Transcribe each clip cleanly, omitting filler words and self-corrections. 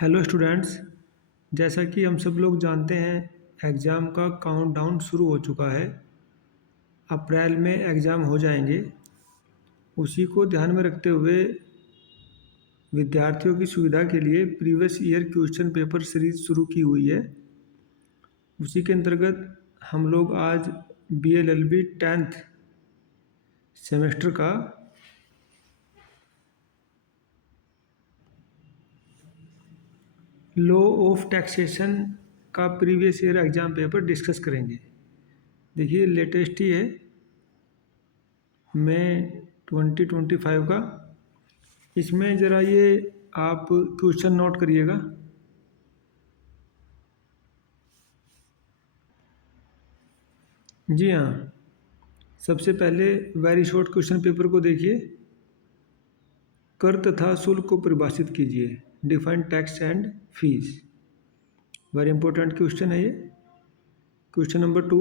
Hello students. जैसा कि हम सब लोग जानते हैं, एग्ज़ाम का काउंटडाउन शुरू हो चुका है। अप्रैल में एग्ज़ाम हो जाएंगे। उसी को ध्यान में रखते हुए विद्यार्थियों की सुविधा के लिए previous year question paper series शुरू की हुई है। उसी के अंतर्गत हम लोग आज BLLB 10th सेमेस्टर का लॉ ऑफ टैक्सेशन का previous year exam paper discuss करेंगे। देखिए, लेटेस्ट ही है, मई 2025 का। इसमें ज़रा ये आप क्वेश्चन नोट करिएगा। जी हाँ, सबसे पहले वेरी शॉर्ट क्वेश्चन पेपर को देखिए। कर तथा शुल्क को परिभाषित कीजिए। Define tax and fees. Very important question है ये। क्वेश्चन नंबर 2,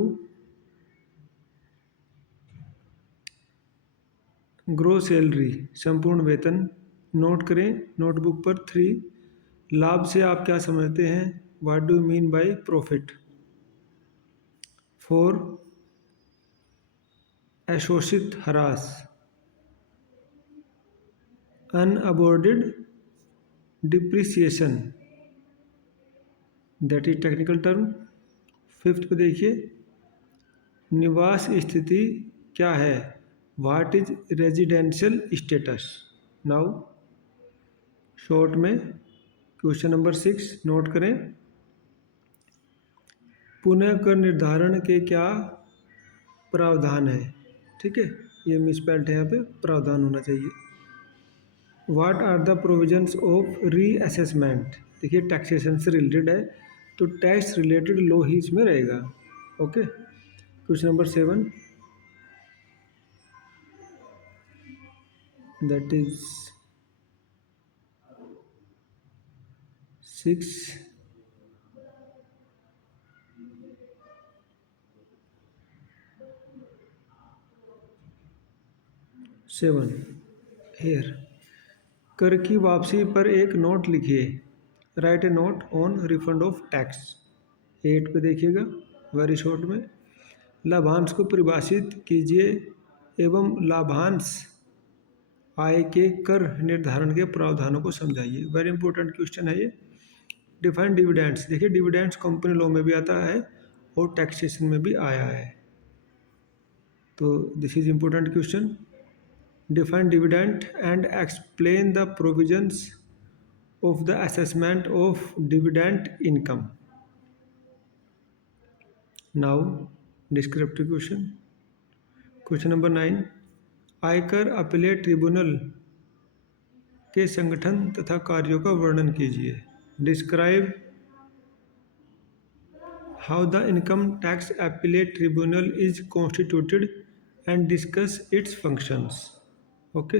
ग्रोस सैलरी संपूर्ण वेतन। नोट करें नोटबुक पर 3। लाभ से आप क्या समझते हैं? What do mean by profit. 4, अशोषित ह्रास, unabsorbed depreciation, that is technical term. 5th पे देखिए, निवास स्थिति क्या है? What is residential status. Now short में क्वेश्चन नंबर 6 नोट करें। पुनः कर निर्धारण के क्या प्रावधान है? ठीक है, ये मिसपेल्ट है, यहाँ पे प्रावधान होना चाहिए। What are the provisions of reassessment. देखिए, टैक्सेशन से रिलेटेड है, तो टैक्स रिलेटेड लॉ ही इसमें रहेगा। Okay, question number 7, that is 6। 7 here, कर की वापसी पर एक नोट लिखिए। Write a note on refund of tax. 8 पे देखिएगा, वेरी शॉर्ट में, लाभांश को परिभाषित कीजिए एवं लाभांश आय के कर निर्धारण के प्रावधानों को समझाइए। वेरी इंपॉर्टेंट क्वेश्चन है ये। Define dividends. देखिए, डिविडेंड्स कंपनी लॉ में भी आता है और टैक्सेशन में भी आया है, तो this is important question. Define dividend and explain the provisions of the assessment of dividend income. Now, descriptive question. Question number 9, आयकर अपीलेट ट्रिब्यूनल के संगठन तथा कार्यों का वर्णन कीजिए। Describe how the income tax appellate tribunal is constituted and discuss its functions. Okay,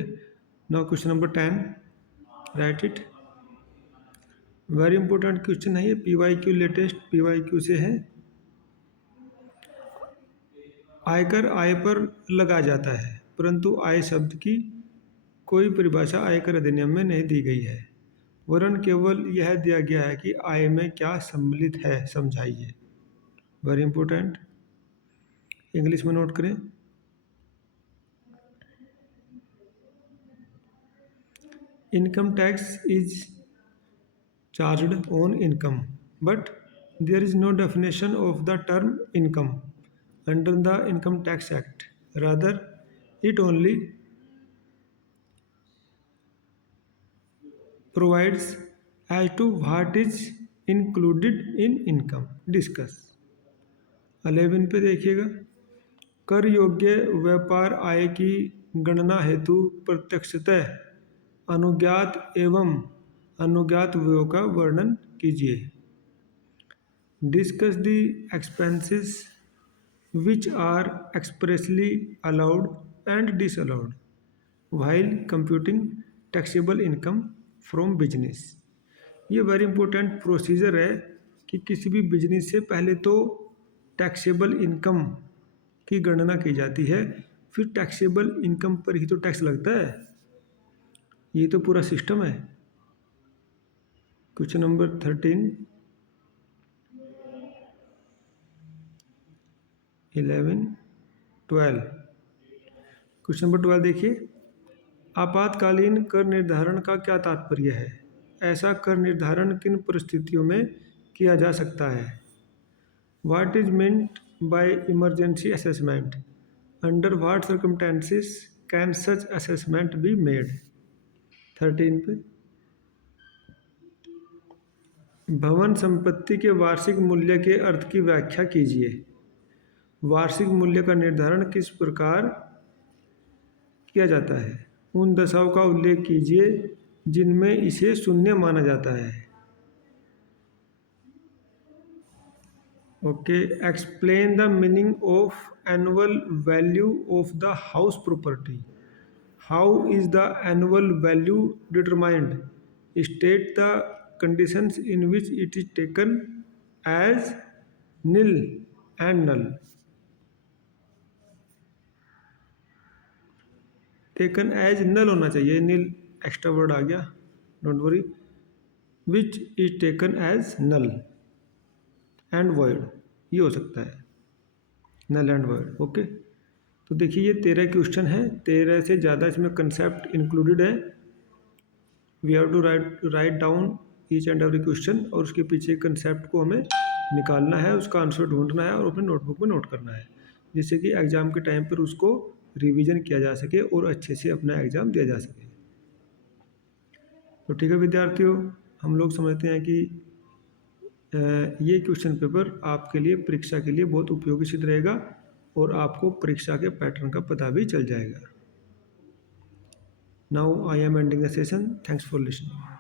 now question number 10, write it. Very important question है ये, PYQ लेटेस्ट PYQ से है। आयकर आय पर लगा जाता है, परंतु आय शब्द की कोई परिभाषा आयकर अधिनियम में नहीं दी गई है, वरन केवल यह दिया गया है कि आय में क्या सम्मिलित है, समझाइए। वेरी इंपॉर्टेंट, इंग्लिश में नोट करें। Income tax is charged on income, but there is no definition of the term income under the Income Tax Act. Rather, it only provides as to what is included in income. Discuss. 11 पे देखिएगा, कर योग्य व्यापार आय की गणना हेतु प्रत्यक्षतः अनुज्ञात एवं अनुज्ञात व्ययों का वर्णन कीजिए। Discuss the expenses which are expressly allowed and disallowed while computing taxable income from business. ये वेरी इंपॉर्टेंट प्रोसीजर है कि किसी भी बिजनेस से पहले तो टैक्सेबल इनकम की गणना की जाती है, फिर टैक्सेबल इनकम पर ही तो टैक्स लगता है। ये तो पूरा सिस्टम है। Question number 13, 11, 12। क्वेश्चन नंबर 12 देखिए, आपातकालीन कर निर्धारण का क्या तात्पर्य है? ऐसा कर निर्धारण किन परिस्थितियों में किया जा सकता है? What is meant by emergency assessment? Under what circumstances can such assessment be made? 13 पे, भवन संपत्ति के वार्षिक मूल्य के अर्थ की व्याख्या कीजिए। वार्षिक मूल्य का निर्धारण किस प्रकार किया जाता है? उन दशाओं का उल्लेख कीजिए जिनमें इसे शून्य माना जाता है। Okay, explain the meaning of annual value of the house property. How is the annual value determined? State the conditions in which it is taken as nil and null. Taken as null होना चाहिए, nil extra word आ गया, don't worry. Which is taken as null and word, ये हो सकता है, नल and word. Okay, तो देखिए ये 13 क्वेश्चन है, 13 से ज़्यादा इसमें कंसेप्ट इंक्लूडेड है। We have to write down each and every question, और उसके पीछे कंसेप्ट को हमें निकालना है, उसका आंसर ढूंढना है और अपने नोटबुक में नोट करना है, जिससे कि एग्ज़ाम के टाइम पर उसको रिवीजन किया जा सके और अच्छे से अपना एग्ज़ाम दिया जा सके। तो ठीक है विद्यार्थियों, हम लोग समझते हैं कि ये क्वेश्चन पेपर आपके लिए परीक्षा के लिए बहुत उपयोगी सिद्ध रहेगा और आपको परीक्षा के पैटर्न का पता भी चल जाएगा। Now I am ending the session. Thanks for listening.